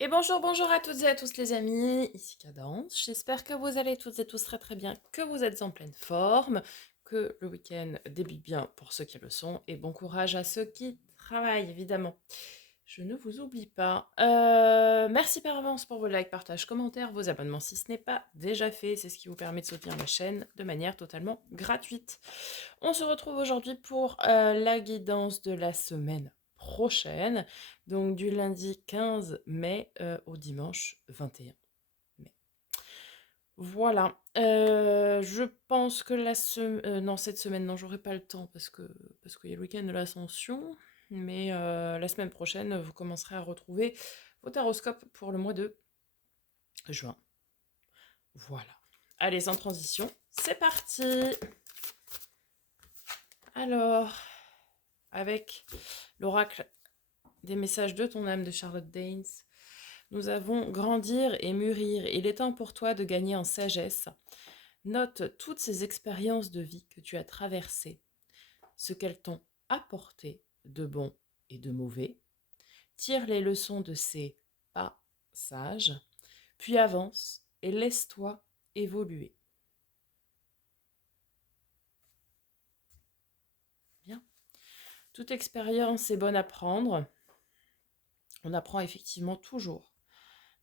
Et bonjour, bonjour à toutes et à tous les amis, ici Cadence. J'espère que vous allez toutes et tous très très bien, que vous êtes en pleine forme, que le week-end débute bien pour ceux qui le sont, et bon courage à ceux qui travaillent évidemment. Je ne vous oublie pas. Merci par avance pour vos likes, partages, commentaires, vos abonnements si ce n'est pas déjà fait. C'est ce qui vous permet de soutenir la chaîne de manière totalement gratuite. On se retrouve aujourd'hui pour la guidance de la semaine prochaine, donc du lundi 15 mai au dimanche 21 mai. Voilà. Je pense que non, cette semaine, non, j'aurai pas le temps parce qu'il y a le week-end de l'Ascension. Mais la semaine prochaine, vous commencerez à retrouver vos taroscopes pour le mois de juin. Voilà. Allez, sans transition, c'est parti. Alors, avec l'oracle des messages de ton âme de Charlotte Danes, nous avons grandir et mûrir. Il est temps pour toi de gagner en sagesse. Note toutes ces expériences de vie que tu as traversées, ce qu'elles t'ont apporté de bon et de mauvais. Tire les leçons de ces passages, puis avance et laisse-toi évoluer. Bien. Toute expérience est bonne à prendre. On apprend effectivement toujours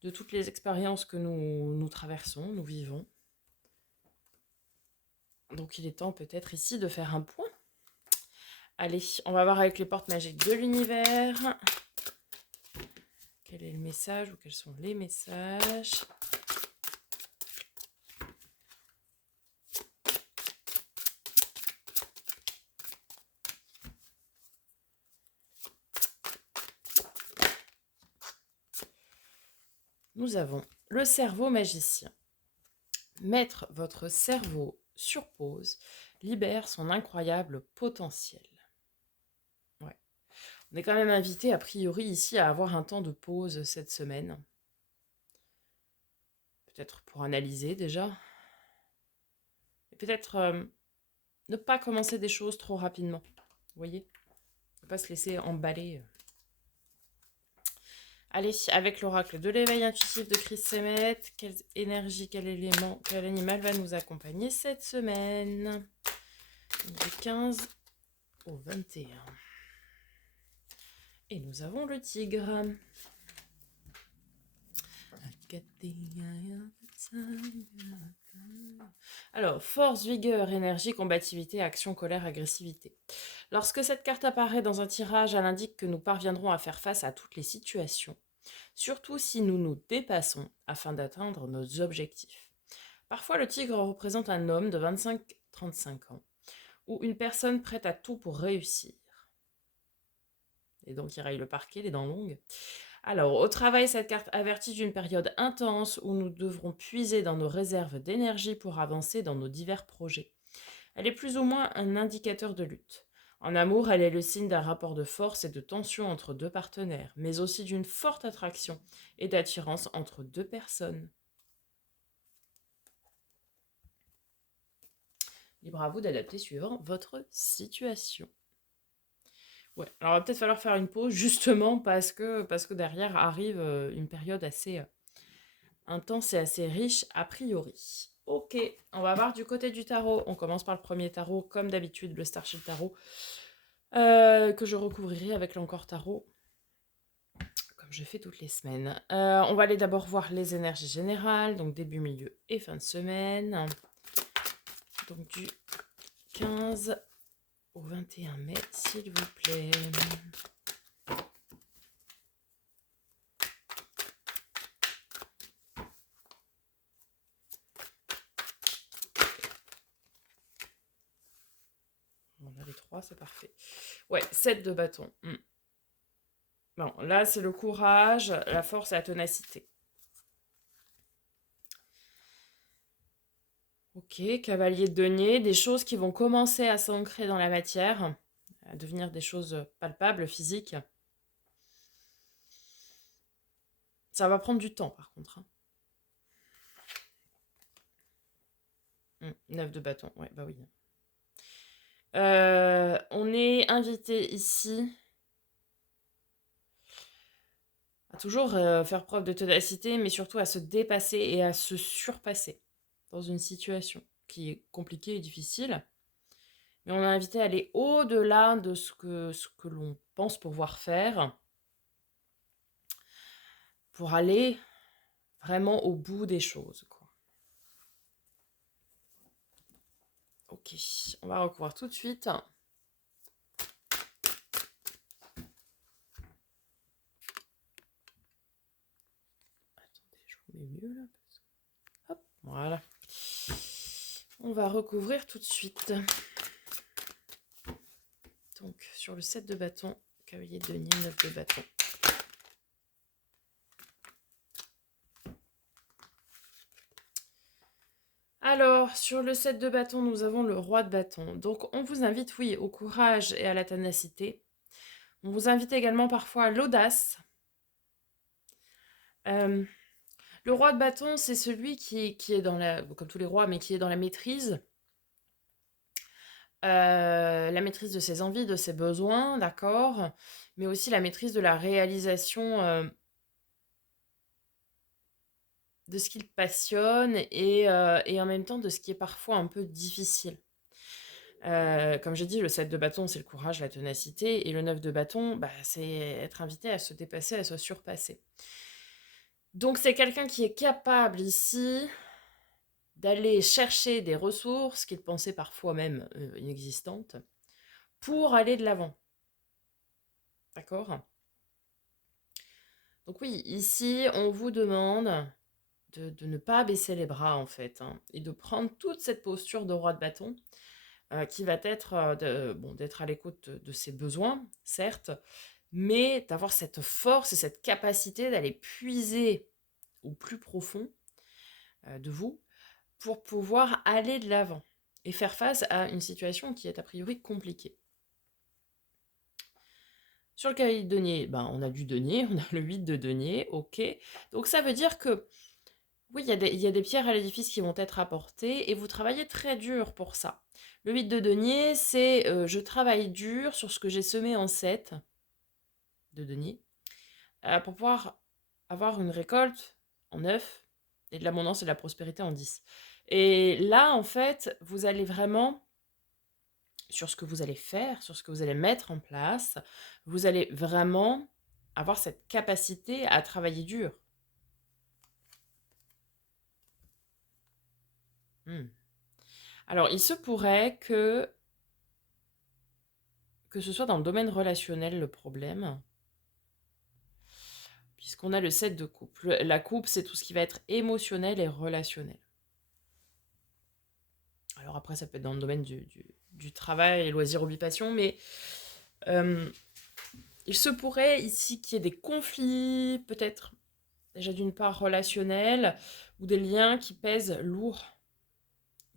de toutes les expériences que nous traversons, nous vivons. Donc il est temps peut-être ici de faire un point. Allez, on va voir avec les portes magiques de l'univers. Quel est le message ou quels sont les messages? Nous avons le cerveau magicien. Mettre votre cerveau sur pause libère son incroyable potentiel. Ouais. On est quand même invité, a priori, ici à avoir un temps de pause cette semaine. Peut-être pour analyser déjà. Et peut-être ne pas commencer des choses trop rapidement. Vous voyez? Ne pas se laisser emballer. Allez, avec l'oracle de l'éveil intuitif de Chris Semet, quelle énergie, quel élément, quel animal va nous accompagner cette semaine? Du 15 au 21. Et nous avons le tigre. Alors, force, vigueur, énergie, combativité, action, colère, agressivité. Lorsque cette carte apparaît dans un tirage, elle indique que nous parviendrons à faire face à toutes les situations, surtout si nous nous dépassons afin d'atteindre nos objectifs. Parfois, le tigre représente un homme de 25-35 ans ou une personne prête à tout pour réussir. Et donc, il raye le parquet, les dents longues. Alors, au travail, cette carte avertit d'une période intense où nous devrons puiser dans nos réserves d'énergie pour avancer dans nos divers projets. Elle est plus ou moins un indicateur de lutte. En amour, elle est le signe d'un rapport de force et de tension entre deux partenaires, mais aussi d'une forte attraction et d'attirance entre deux personnes. Libre à vous d'adapter suivant votre situation. Ouais, alors il va peut-être falloir faire une pause justement parce que derrière arrive une période assez intense et assez riche a priori. Ok, on va voir du côté du tarot. On commence par le premier tarot, comme d'habitude, le Starship Tarot, que je recouvrirai avec l'encore tarot, comme je fais toutes les semaines. On va aller d'abord voir les énergies générales, donc début, milieu et fin de semaine. Donc du 15 au 21 mai, s'il vous plaît. On a les trois, c'est parfait. Ouais, 7 de bâton. Bon, là, c'est le courage, la force et la ténacité. Ok, cavalier de denier, des choses qui vont commencer à s'ancrer dans la matière, à devenir des choses palpables, physiques. Ça va prendre du temps, par contre. 9 de bâton, ouais, bah oui. On est invité ici à toujours faire preuve de ténacité, mais surtout à se dépasser et à se surpasser dans une situation qui est compliquée et difficile. Mais on est invité à aller au-delà de ce que l'on pense pouvoir faire pour aller vraiment au bout des choses, quoi. Ok, on va recouvrir tout de suite. Attendez, je vous mets mieux là. Hop, voilà. On va recouvrir tout de suite. Donc, sur le 7 de bâton, cavalier de denier, 9 de bâton. Alors, sur le 7 de bâton, nous avons le roi de bâton. Donc, on vous invite, oui, au courage et à la ténacité. On vous invite également parfois à l'audace. Le roi de bâton, c'est celui qui est dans la, comme tous les rois, mais qui est dans la maîtrise. La maîtrise de ses envies, de ses besoins, d'accord, mais aussi la maîtrise de la réalisation de ce qu'il passionne et en même temps de ce qui est parfois un peu difficile. Comme j'ai dit, le 7 de bâton, c'est le courage, la ténacité, et le 9 de bâton, bah, c'est être invité à se dépasser, à se surpasser. Donc c'est quelqu'un qui est capable ici d'aller chercher des ressources qu'il pensait parfois même inexistantes pour aller de l'avant. D'accord? Donc oui, ici, on vous demande de ne pas baisser les bras, en fait, hein, et de prendre toute cette posture de roi de bâton, qui va être d'être à l'écoute de ses besoins, certes, mais d'avoir cette force et cette capacité d'aller puiser au plus profond de vous pour pouvoir aller de l'avant et faire face à une situation qui est a priori compliquée. Sur le cavalier de denier, ben, on a du denier, on a le 8 de denier, ok. Donc ça veut dire que oui, il y a des pierres à l'édifice qui vont être apportées et vous travaillez très dur pour ça. Le 8 de denier, c'est je travaille dur sur ce que j'ai semé en 7 de denier pour pouvoir avoir une récolte en 9 et de l'abondance et de la prospérité en 10. Et là, en fait, vous allez vraiment, sur ce que vous allez faire, sur ce que vous allez mettre en place, vous allez vraiment avoir cette capacité à travailler dur. Hmm. Alors, il se pourrait que ce soit dans le domaine relationnel le problème, puisqu'on a le 7 de coupe. La coupe, c'est tout ce qui va être émotionnel et relationnel. Alors après, ça peut être dans le domaine du travail et loisirs, hobby, passion, mais il se pourrait ici qu'il y ait des conflits, peut-être déjà d'une part relationnels, ou des liens qui pèsent lourd,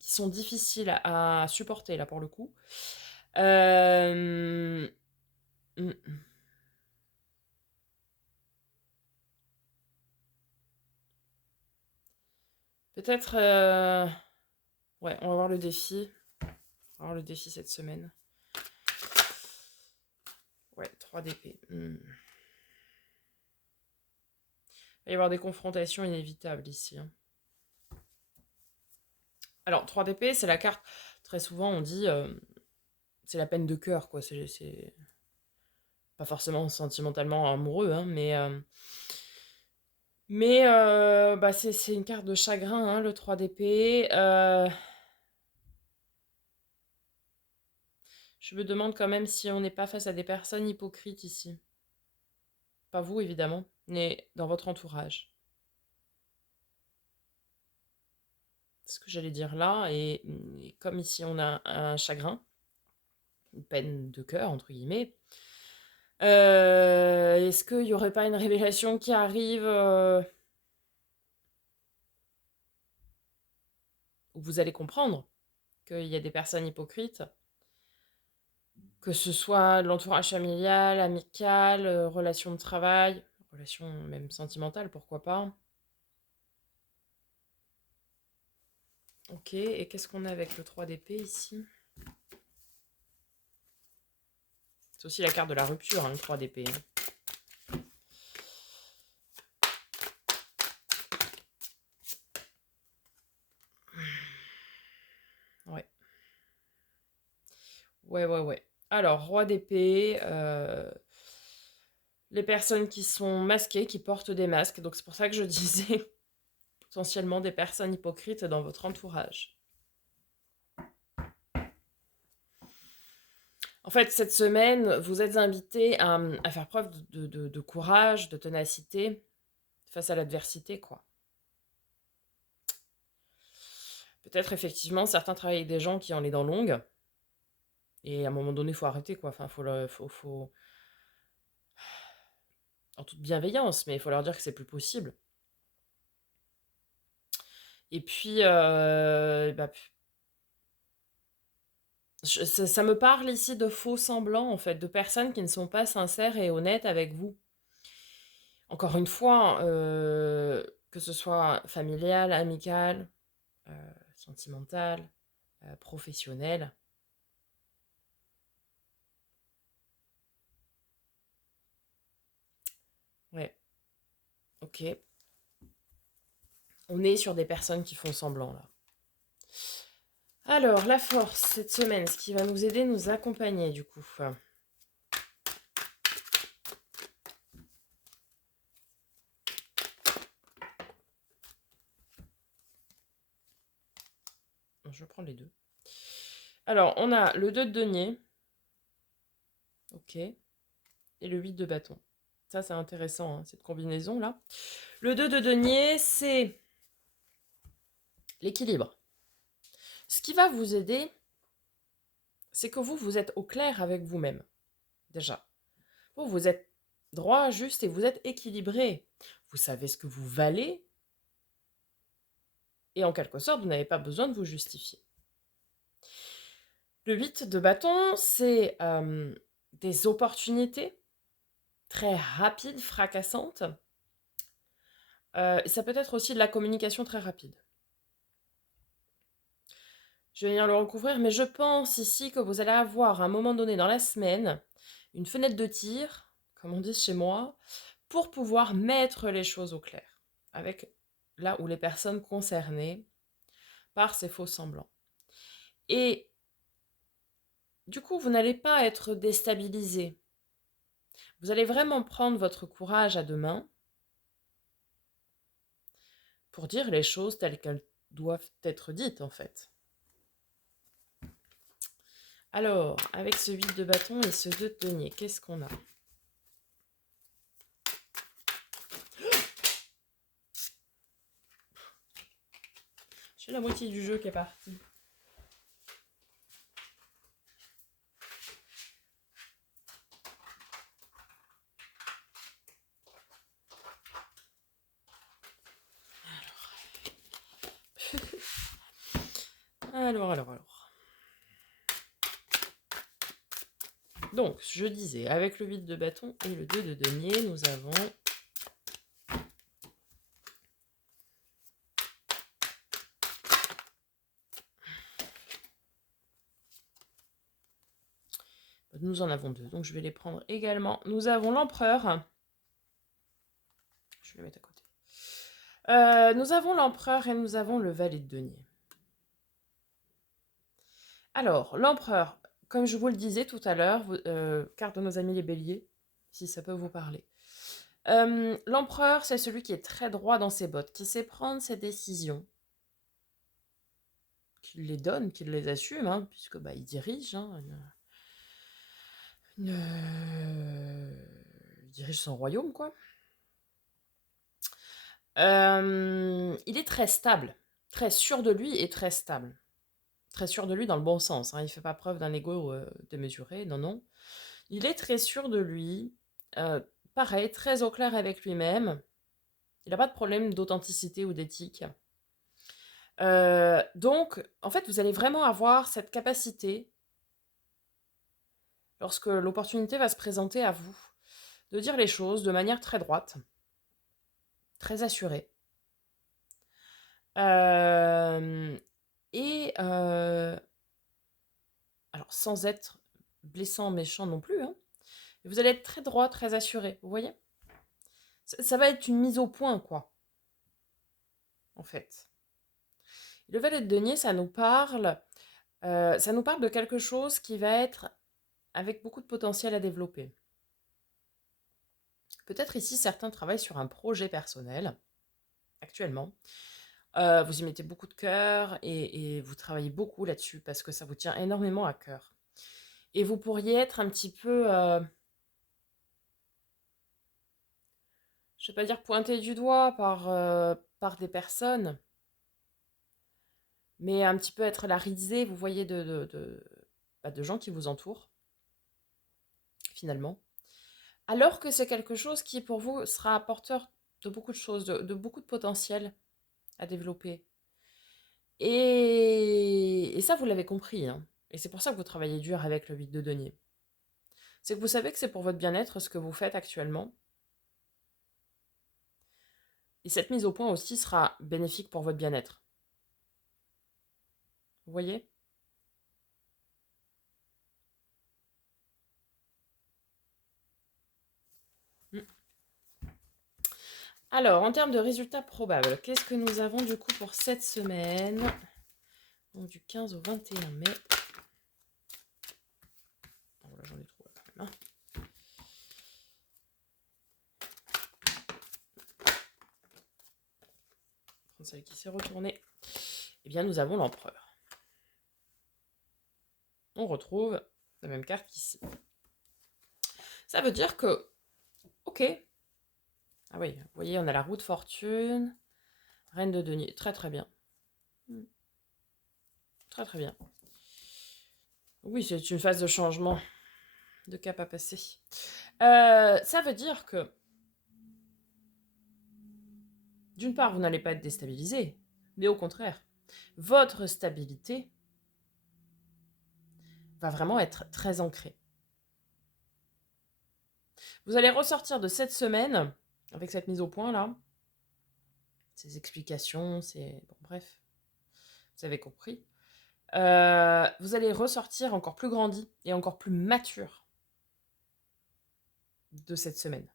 qui sont difficiles à supporter, là, pour le coup. Euh... Peut-être... Ouais, on va voir le défi. On va voir le défi cette semaine. Ouais, 3 d'épée. Il va y avoir des confrontations inévitables ici, hein. Alors, 3 d'épée, c'est la carte... Très souvent, on dit... c'est la peine de cœur, quoi. C'est pas forcément sentimentalement amoureux, hein, mais bah, c'est une carte de chagrin, hein, le 3 d'épée. Je me demande quand même si on n'est pas face à des personnes hypocrites ici. Pas vous, évidemment, mais dans votre entourage. C'est ce que j'allais dire là. Et comme ici, on a un chagrin, une peine de cœur, entre guillemets, est-ce qu'il n'y aurait pas une révélation qui arrive où vous allez comprendre qu'il y a des personnes hypocrites, que ce soit l'entourage familial, amical, relation de travail, relation même sentimentale, pourquoi pas. Ok, et qu'est-ce qu'on a avec le 3 d'épée ici? C'est aussi la carte de la rupture, hein, le 3 d'épée. Ouais, ouais, ouais. Alors, roi d'épée, les personnes qui sont masquées, qui portent des masques. Donc, c'est pour ça que je disais potentiellement des personnes hypocrites dans votre entourage. En fait, cette semaine, vous êtes invité à faire preuve de courage, de ténacité face à l'adversité, quoi. Peut-être effectivement, certains travaillent avec des gens qui ont les dents longues. Et à un moment donné, il faut arrêter, quoi. Enfin, en toute bienveillance, mais il faut leur dire que c'est plus possible. Et puis, bah, ça me parle ici de faux semblants, en fait, de personnes qui ne sont pas sincères et honnêtes avec vous. Encore une fois, que ce soit familial, amical, euh, sentimental, professionnel. Ouais, ok. On est sur des personnes qui font semblant, là. Alors, la force, cette semaine, ce qui va nous aider, nous accompagner, du coup. Je vais prendre les deux. Alors, on a le 2 de denier. Ok. Et le 8 de bâton. Ça, c'est intéressant, hein, cette combinaison-là. Le 2 de denier, c'est l'équilibre. Ce qui va vous aider, c'est que vous êtes au clair avec vous-même, déjà. Vous êtes droit, juste et vous êtes équilibré. Vous savez ce que vous valez et en quelque sorte, vous n'avez pas besoin de vous justifier. Le 8 de bâton, c'est des opportunités très rapides, fracassantes. Ça peut être aussi de la communication très rapide. Je vais venir le recouvrir, mais je pense ici que vous allez avoir à un moment donné dans la semaine une fenêtre de tir, comme on dit chez moi, pour pouvoir mettre les choses au clair, avec là où les personnes concernées par ces faux semblants. Et du coup, vous n'allez pas être déstabilisé. Vous allez vraiment prendre votre courage à deux mains pour dire les choses telles qu'elles doivent être dites, en fait. Alors, avec ce 8 de bâton et ce 2 de denier, qu'est-ce qu'on a? J'ai la moitié du jeu qui est partie. Alors. Donc, je disais, avec le 8 de bâton et le 2 de denier, nous avons... Nous en avons deux, donc je vais les prendre également. Nous avons l'empereur. Je vais le mettre à côté. Nous avons l'empereur et nous avons le valet de denier. Alors, l'empereur, comme je vous le disais tout à l'heure, carte de nos amis les béliers, si ça peut vous parler. L'empereur, c'est celui qui est très droit dans ses bottes, qui sait prendre ses décisions, qui les donne, qui les assume, hein, puisque il dirige, hein, il dirige son royaume, quoi. Il est très stable, très sûr de lui et très stable. Très sûr de lui dans le bon sens, hein. Il ne fait pas preuve d'un ego démesuré, non. Il est très sûr de lui, pareil, très au clair avec lui-même. Il n'a pas de problème d'authenticité ou d'éthique. Donc, en fait, vous allez vraiment avoir cette capacité, lorsque l'opportunité va se présenter à vous, de dire les choses de manière très droite, très assurée. Et alors, sans être blessant, méchant non plus, hein, vous allez être très droit, très assuré, vous voyez? Ça va être une mise au point, quoi, en fait. Le valet de denier, ça nous parle Ça nous parle de quelque chose qui va être avec beaucoup de potentiel à développer. Peut-être ici, certains travaillent sur un projet personnel actuellement. Vous y mettez beaucoup de cœur et vous travaillez beaucoup là-dessus parce que ça vous tient énormément à cœur. Et vous pourriez être un petit peu, je ne vais pas dire pointé du doigt par des personnes, mais un petit peu être la risée, vous voyez, de gens qui vous entourent, finalement. Alors que c'est quelque chose qui, pour vous, sera porteur de beaucoup de choses, de beaucoup de potentiel à développer. Et ça, vous l'avez compris, hein. Et c'est pour ça que vous travaillez dur avec le 8 de denier. C'est que vous savez que c'est pour votre bien-être ce que vous faites actuellement. Et cette mise au point aussi sera bénéfique pour votre bien-être. Vous voyez? Mm. Alors, en termes de résultats probables, qu'est-ce que nous avons du coup pour cette semaine? Donc, du 15 au 21 mai. Oh, là, j'en ai trouvé quand même, hein. Prendre celle qui s'est retournée. Eh bien, nous avons l'empereur. On retrouve la même carte qu'ici. Ça veut dire que, ok. Ah oui, vous voyez, on a la roue de fortune, reine de denier. Très très bien. Très très bien. Oui, c'est une phase de changement, de cap à passer. Ça veut dire que, d'une part, vous n'allez pas être déstabilisé, mais au contraire, votre stabilité va vraiment être très ancrée. Vous allez ressortir de cette semaine, avec cette mise au point là, ces explications, Bon, bref, vous avez compris. Vous allez ressortir encore plus grandi et encore plus mature de cette semaine.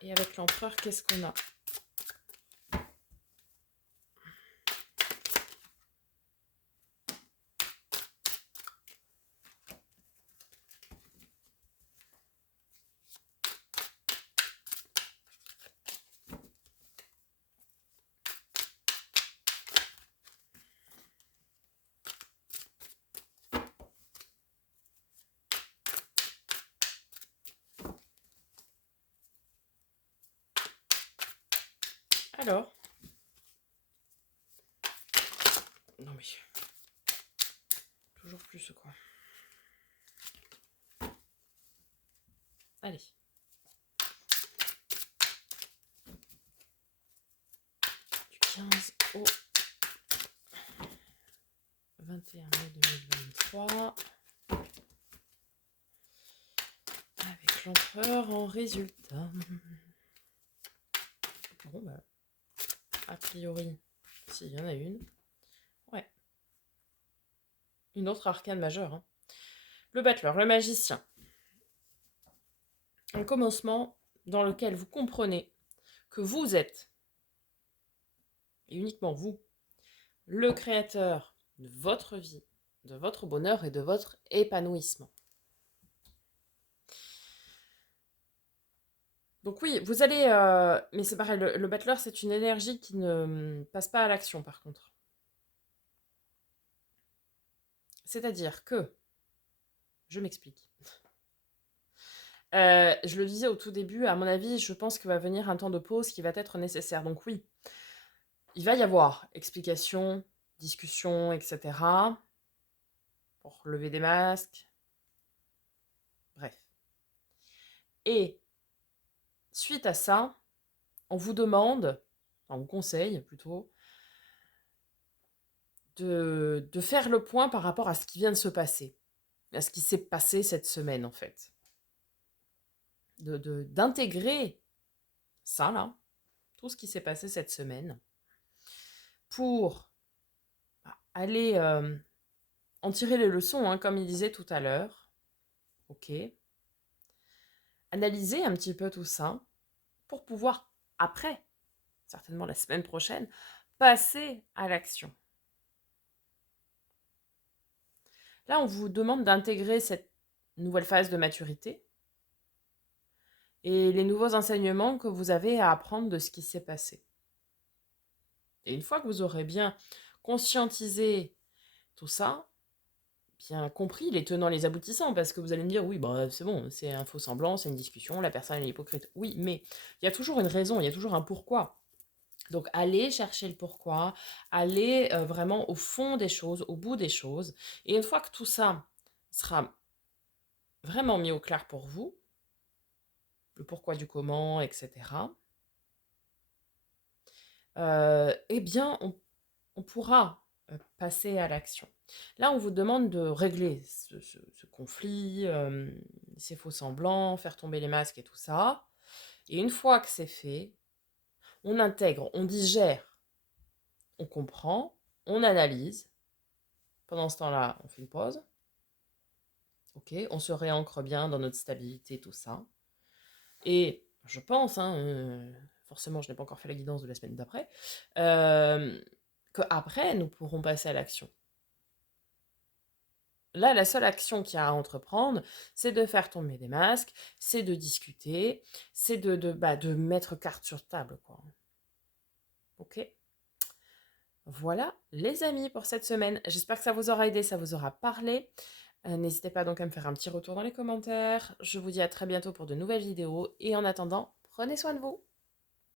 Et avec l'empereur, qu'est-ce qu'on a? Alors, non mais, toujours plus quoi. Allez. Du 15 au 21 mai 2023. Avec l'empereur en résultat. Bon, bah, a priori, s'il y en a une. Ouais. Une autre arcane majeure, hein. Le battleur, le magicien. Un commencement dans lequel vous comprenez que vous êtes, et uniquement vous, le créateur de votre vie, de votre bonheur et de votre épanouissement. Donc oui, vous allez... mais c'est pareil, le battleur, c'est une énergie qui ne passe pas à l'action, par contre. C'est-à-dire que... Je m'explique. Je le disais au tout début, à mon avis, je pense qu'il va venir un temps de pause qui va être nécessaire. Donc oui, il va y avoir explications, discussions, etc. Pour lever des masques. Bref. Et suite à ça, on vous demande, on vous conseille plutôt, de faire le point par rapport à ce qui vient de se passer, à ce qui s'est passé cette semaine en fait. D'intégrer ça là, tout ce qui s'est passé cette semaine, pour aller en tirer les leçons, hein, comme il disait tout à l'heure. Ok. Analyser un petit peu tout ça pour pouvoir après certainement la semaine prochaine, passez à l'action. Là, on vous demande d'intégrer cette nouvelle phase de maturité et les nouveaux enseignements que vous avez à apprendre de ce qui s'est passé. Et une fois que vous aurez bien conscientisé tout ça, bien compris les tenants, les aboutissants, parce que vous allez me dire, oui, bah, c'est bon, c'est un faux semblant, c'est une discussion, la personne elle est hypocrite. Oui, mais il y a toujours une raison, il y a toujours un pourquoi. Donc, allez chercher le pourquoi, allez vraiment au fond des choses, au bout des choses. Et une fois que tout ça sera vraiment mis au clair pour vous, le pourquoi du comment, etc., eh bien, on pourra passer à l'action. Là, on vous demande de régler ce conflit, ces faux semblants, faire tomber les masques et tout ça. Et une fois que c'est fait, on intègre, on digère, on comprend, on analyse. Pendant ce temps-là, on fait une pause. Ok, on se réancre bien dans notre stabilité, tout ça. Et je pense, hein, forcément, je n'ai pas encore fait la guidance de la semaine d'après, qu'après, nous pourrons passer à l'action. Là, la seule action qu'il y a à entreprendre, c'est de faire tomber des masques, c'est de discuter, c'est de mettre carte sur table, quoi. Ok? Voilà, les amis, pour cette semaine. J'espère que ça vous aura aidé, ça vous aura parlé. N'hésitez pas donc à me faire un petit retour dans les commentaires. Je vous dis à très bientôt pour de nouvelles vidéos. Et en attendant, prenez soin de vous.